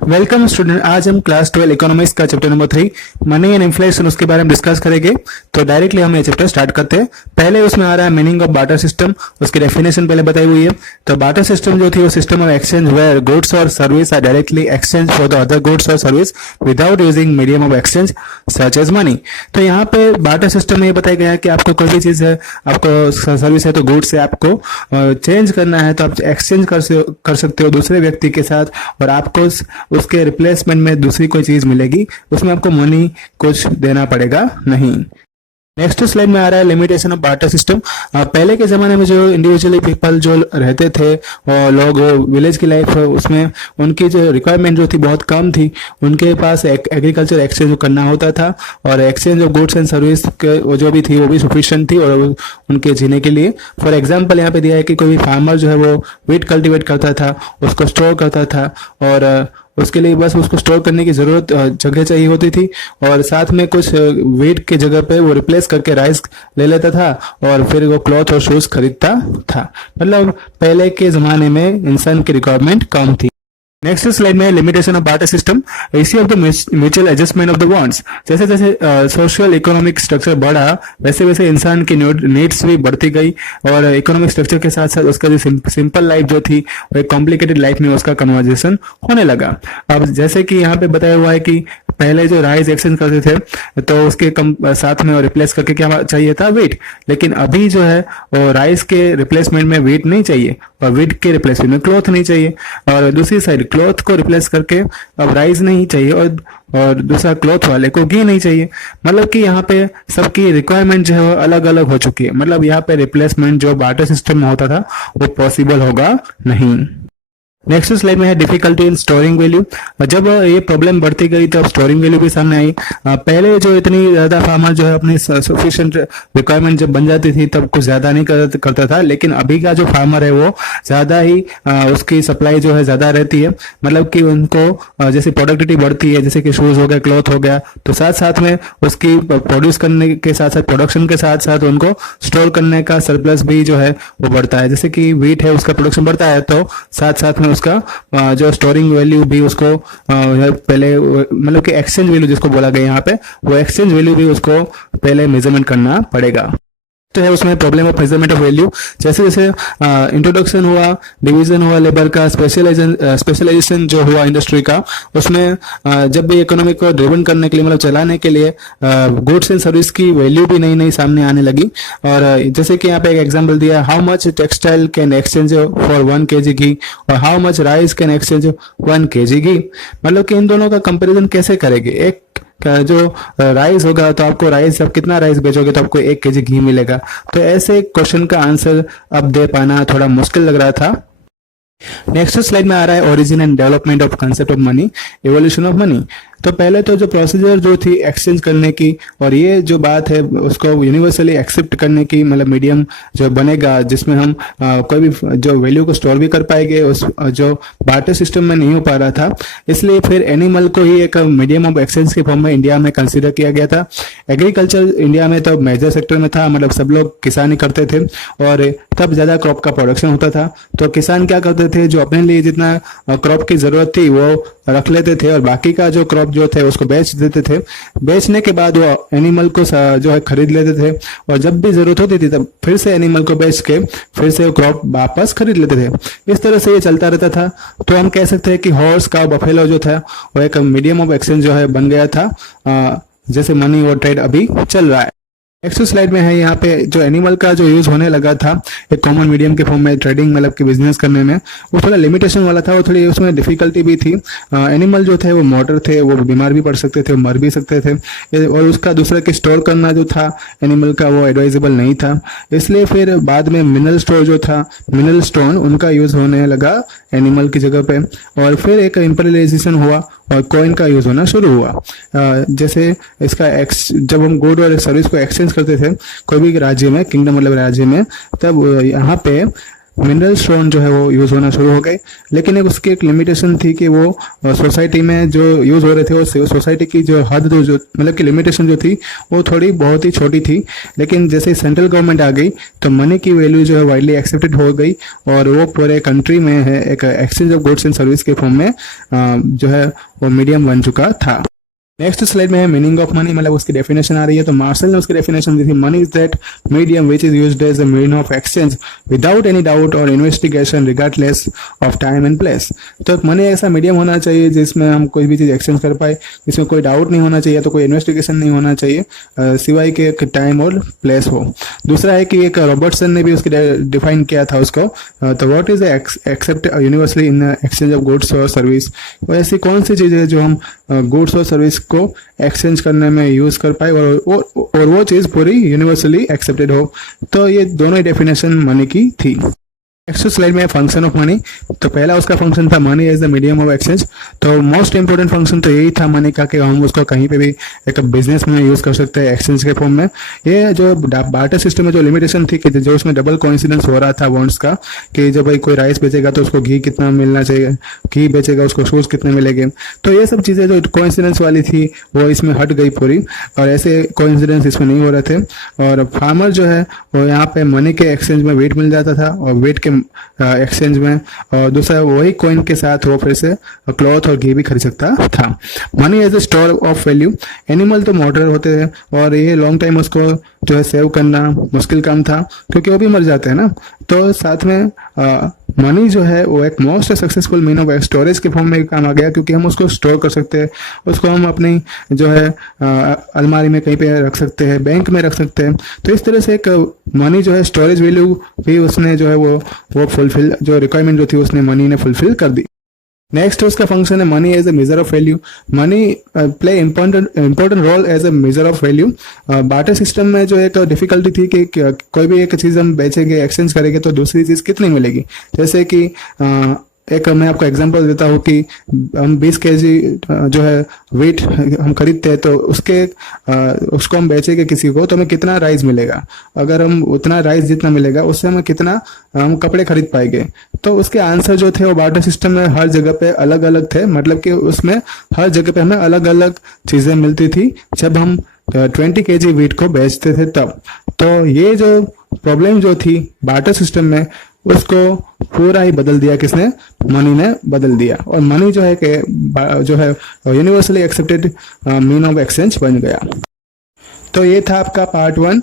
Welcome student. आज हम class 12 economics का chapter number 3 money and inflation उसके बारे में डिस्कस करेंगे। तो डायरेक्टली हम ये चैप्टर स्टार्ट करते हैं। पहले उसमें आ रहा है मीनिंग ऑफ बार्टर सिस्टम, उसकी डेफिनेशन पहले बताई हुई है। तो बार्टर सिस्टम जो थी वो system of exchange where goods और service are directly exchange for the other goods और service without using medium of exchange such as money. तो यहाँ पे बार्टर सिस्टम में ये बताया गया है कि आपको कोई भी चीज है, आपको सर्विस है तो गुड्स है, आपको चेंज करना है तो आप एक्सचेंज कर सकते हो दूसरे व्यक्ति के साथ, और आपको उसके रिप्लेसमेंट में दूसरी कोई चीज मिलेगी, उसमें आपको मनी कुछ देना पड़ेगा नहीं। नेक्स्ट स्लाइड में आ रहा है लिमिटेशन ऑफ बार्टर सिस्टम। पहले के जमाने में जो इंडिविजुअली पीपल जो रहते थे और लोग विलेज की लाइफ, उसमें उनकी जो रिक्वायरमेंट जो थी बहुत कम थी। उनके पास एग्रीकल्चर एक्सचेंज करना होता था और exchange of goods and service वो जो भी थी वो भी सफिशिएंट थी और उनके जीने के लिए। फॉर एग्जाम्पल यहाँ पे दिया है कि कोई भी फार्मर जो है वो वीट कल्टिवेट करता था, उसको स्टोर करता था, और उसके लिए बस उसको स्टोर करने की जरूरत जगह चाहिए होती थी, और साथ में कुछ वेट के जगह पे वो रिप्लेस करके राइस ले लेता था और फिर वो क्लॉथ और शूज खरीदता था। मतलब पहले के जमाने में इंसान की रिक्वायरमेंट कम थी। नेक्स्ट स्लाइड में लिमिटेशन ऑफ बार्टर सिस्टम, इसी of the mutual adjustment of the wants. जैसे जैसे सोशल इकोनॉमिक स्ट्रक्चर बढ़ा वैसे वैसे इंसान की नीड्स भी बढ़ती गई, और इकोनॉमिक स्ट्रक्चर के साथ साथ उसका जो सिंपल लाइफ जो थी वो एक कॉम्प्लिकेटेड लाइफ में उसका कन्वर्जेशन होने लगा। अब जैसे कि यहाँ पे बताया हुआ है कि पहले जो राइस एक्सचेंज करते थे तो उसके साथ में रिप्लेस करके क्या चाहिए था, वीट। लेकिन अभी जो है वो राइस के रिप्लेसमेंट में वीट नहीं चाहिए और वीट के रिप्लेसमेंट में क्लॉथ नहीं चाहिए, और दूसरी साइड क्लॉथ को रिप्लेस करके अब राइस नहीं चाहिए और दूसरा क्लॉथ वाले को घी नहीं चाहिए। मतलब कि यहाँ पे सबकी रिक्वायरमेंट जो है वो अलग अलग हो चुकी है। मतलब यहाँ पे रिप्लेसमेंट जो बार्टर सिस्टम में होता था वो पॉसिबल होगा नहीं। नेक्स्ट स्लाइड में है डिफिकल्टी इन स्टोरिंग वैल्यू। जब ये प्रॉब्लम बढ़ती गई तब स्टोरिंग वैल्यू भी सामने आई। पहले जो इतनी ज्यादा फार्मर जो है अपनी सफिशिएंट रिक्वायरमेंट जब बन जाती थी तब कुछ ज्यादा नहीं करता था, लेकिन अभी का जो फार्मर है वो ज्यादा ही उसकी सप्लाई जो है ज्यादा रहती है। मतलब कि उनको जैसे प्रोडक्टिविटी बढ़ती है, जैसे कि शूज हो गया, क्लॉथ हो गया, तो साथ साथ में उसकी प्रोड्यूस करने के साथ साथ प्रोडक्शन के साथ साथ उनको स्टोर करने का सरप्लस भी जो है वो बढ़ता है। जैसे कि वीट है उसका प्रोडक्शन बढ़ता है तो साथ साथ में उसका जो स्टोरिंग वैल्यू भी उसको पहले मतलब कि एक्सचेंज वैल्यू जिसको बोला गया यहाँ पे, वो एक्सचेंज वैल्यू भी उसको पहले मेजरमेंट करना पड़ेगा। तो है उसमें problem of measurement of value. जैसे जैसे इंट्रोडक्शन हुआ, डिवीजन हुआ लेबर का, स्पेशलाइजेशन जो हुआ इंडस्ट्री का, उसमें जब भी इकोनॉमी को ड्रिवन करने के लिए मतलब चलाने के लिए गुड्स एंड सर्विस की वैल्यू भी नई नई सामने आने लगी। और जैसे कि यहाँ पे एक एग्जांपल दिया, how much textile can exchange for 1 kg घी और how much rice can exchange 1 kg घी। मतलब कि इन दोनों का कंपेरिजन कैसे करेंगे। एक का जो राइस होगा तो आपको राइस, आप कितना राइस बेचोगे तो आपको 1 kg घी मिलेगा। तो ऐसे क्वेश्चन का आंसर अब दे पाना थोड़ा मुश्किल लग रहा था। नेक्स्ट स्लाइड में आ रहा है origin and development of concept of money, evolution of money. तो पहले तो जो प्रोसीजर जो थी एक्सचेंज करने की, और ये जो बात है उसको यूनिवर्सली एक्सेप्ट करने की, मतलब मीडियम जो बनेगा जिसमें हम कोई भी जो वैल्यू को स्टोर भी कर पाएंगे, उस जो बार्टर सिस्टम में नहीं हो पा रहा था, इसलिए फिर एनिमल को ही एक मीडियम ऑफ एक्सचेंज के फॉर्म में इंडिया में कंसिडर किया गया था। एग्रीकल्चर इंडिया में तो मेजर सेक्टर में था, मतलब सब लोग किसानी करते थे और तब ज्यादा क्रॉप का प्रोडक्शन होता था। तो किसान क्या करते थे, जो अपने लिए जितना क्रॉप की जरूरत थी वो रख लेते थे और बाकी का जो क्रॉप जो थे उसको बेच देते थे। बेचने के बाद वो एनिमल को जो है खरीद लेते थे, और जब भी जरूरत होती थी तब फिर से एनिमल को बेच के फिर से वो क्रॉप वापस खरीद लेते थे। इस तरह से ये चलता रहता था। तो हम कह सकते हैं कि हॉर्स का बफेलो जो था वो एक मीडियम ऑफ एक्सचेंज जो है बन गया था, जैसे मनी और ट्रेड अभी चल रहा है। नेक्स्ट स्लाइड में है यहाँ पे जो एनिमल का जो यूज होने लगा था एक कॉमन मीडियम के फॉर्म में ट्रेडिंग मतलब कि बिजनेस करने में, वो थोड़ा लिमिटेशन वाला था, वो थोड़ी उसमें डिफिकल्टी भी थी। एनिमल जो थे वो मॉडर थे, वो बीमार भी पड़ सकते थे, मर भी सकते थे, और उसका दूसरा के स्टोर करना जो था एनिमल का वो एडवाइजेबल नहीं था। इसलिए फिर बाद में मिनरल स्टोर जो था, मिनरल स्टोन, उनका यूज होने लगा एनिमल की जगह पे। और फिर एक इंपीरियलाइजेशन हुआ और कॉइन का यूज होना शुरू हुआ। जैसे इसका जब हम गुड और सर्विस को एक्सचेंज करते थे कोई भी राज्य में, किंगडम मतलब राज्य में, तब यहाँ पे मिनरल स्टोन जो है वो यूज़ होना शुरू हो गए, लेकिन एक उसकी एक लिमिटेशन थी कि वो सोसाइटी में जो यूज़ हो रहे थे वो सोसाइटी की जो हद जो मतलब कि लिमिटेशन जो थी वो थोड़ी बहुत ही छोटी थी। लेकिन जैसे सेंट्रल गवर्नमेंट आ गई तो मनी की वैल्यू जो है वाइडली एक्सेप्टेड हो गई और वो पूरे कंट्री में है एक exchange of goods and service के फॉर्म में जो है वो मीडियम बन चुका था। नेक्स्ट स्लाइड में है मीनिंग ऑफ मनी, मतलब उसकी डेफिनेशन आ रही है। तो मार्शल ने उसकी डेफिनेशन दी थी, money is that medium which is used as a medium of exchange without any doubt और investigation regardless of time and place. तो मनी ऐसा मीडियम होना चाहिए जिसमें हम कोई भी चीज़ एक्सचेंज कर पाए, जिसमें कोई डाउट नहीं होना चाहिए, तो कोई इन्वेस्टिगेशन नहीं होना चाहिए सिवाय के एक टाइम और प्लेस हो। दूसरा है कि एक रॉबर्टसन ने भी उसकी डिफाइन किया था उसको, तो what is accept universally in exchange of goods और सर्विस। ऐसी कौन सी चीज़ है जो हम गुड्स और सर्विस को एक्सचेंज करने में यूज कर पाए और वो चीज पूरी यूनिवर्सली एक्सेप्टेड हो। तो ये दोनों ही डेफिनेशन मनी की थी। नेक्स्ट स्लाइड में फंक्शन ऑफ मनी। तो पहला उसका फंक्शन था money as the medium of exchange. तो मोस्ट इंपोर्टेंट फंक्शन तो यही था मनी का कि हम उसको कहीं पे भी एक बिजनेस में यूज कर सकते हैं एक्सचेंज के फॉर्म में। ये जो बार्टर सिस्टम में जो लिमिटेशन थी कि जो उसमें डबल कोइंसिडेंस हो रहा था बॉन्ड्स का, कि जब भाई कोई राइस बेचेगा तो उसको घी कितना मिलना चाहिए, घी बेचेगा उसको शूज कितने मिलेंगे। तो ये सब चीजें जो कोइंसिडेंस वाली थी वो इसमें हट गई पूरी, और ऐसे कोइंसिडेंस इसमें नहीं हो रहे थे। और फार्मर जो है वो यहाँ पे मनी के एक्सचेंज में वेट मिल जाता था और वेट के एक्सचेंज में, और दूसरा वही कॉइन के साथ वो फिर से क्लॉथ और घी भी खरीद सकता था। Money as a store of value. Animal तो मॉडलर होते हैं और ये लॉन्ग टाइम उसको जो है सेव करना मुश्किल काम था क्योंकि वो भी मर जाते हैं ना। तो साथ में मनी जो है वो एक most successful mean of storage के फॉर्म में काम आ गया, क्योंकि हम उसको स्टोर कर सकते हैं, उसको हम अपनी जो है अलमारी में कहीं पे रख सकते हैं, बैंक में रख सकते हैं। तो इस तरह से एक मनी जो है स्टोरेज वैल्यू भी उसने जो है वो फुलफिल, जो रिक्वायरमेंट जो थी उसने मनी ने फुलफिल कर दी। नेक्स्ट उसका फंक्शन है money as a measure of value. Money play important role as a measure of value. Barter system में जो एक डिफिकल्टी थी कि कोई भी एक चीज़ हम बेचेंगे एक्सचेंज करेंगे तो दूसरी चीज़ कितनी मिलेगी। जैसे कि एक मैं आपको एग्जांपल देता हूँ कि हम 20 केजी जो है वेट हम खरीदते हैं, तो उसको हम बेचेंगे किसी को तो हमें कितना राइस मिलेगा। अगर हम उतना राइस जितना मिलेगा उससे हमें कितना हम कपड़े खरीद पाएंगे। तो उसके आंसर जो थे वो बार्टर सिस्टम में हर जगह पे अलग अलग थे, मतलब कि उसमें हर जगह पे हमें अलग अलग चीज़ें मिलती थी जब हम 20 केजी वेट को बेचते थे तब। तो ये जो प्रॉब्लम जो थी बार्टर सिस्टम में उसको पूरा ही बदल दिया किसने, मनी ने बदल दिया, और मनी जो है कि जो है universally accepted mean of exchange बन गया। तो ये था आपका पार्ट 1।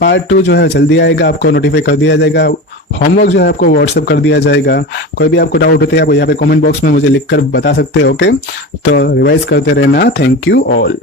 पार्ट 2 जो है जल्दी आएगा, आपको नोटिफाई कर दिया जाएगा। होमवर्क जो है आपको व्हाट्सएप कर दिया जाएगा। कोई भी आपको डाउट होते हैं आप यहाँ पे कमेंट बॉक्स में मुझे लिखकर बता सकते हो। ओके, तो रिवाइज करते रहना। Thank you all.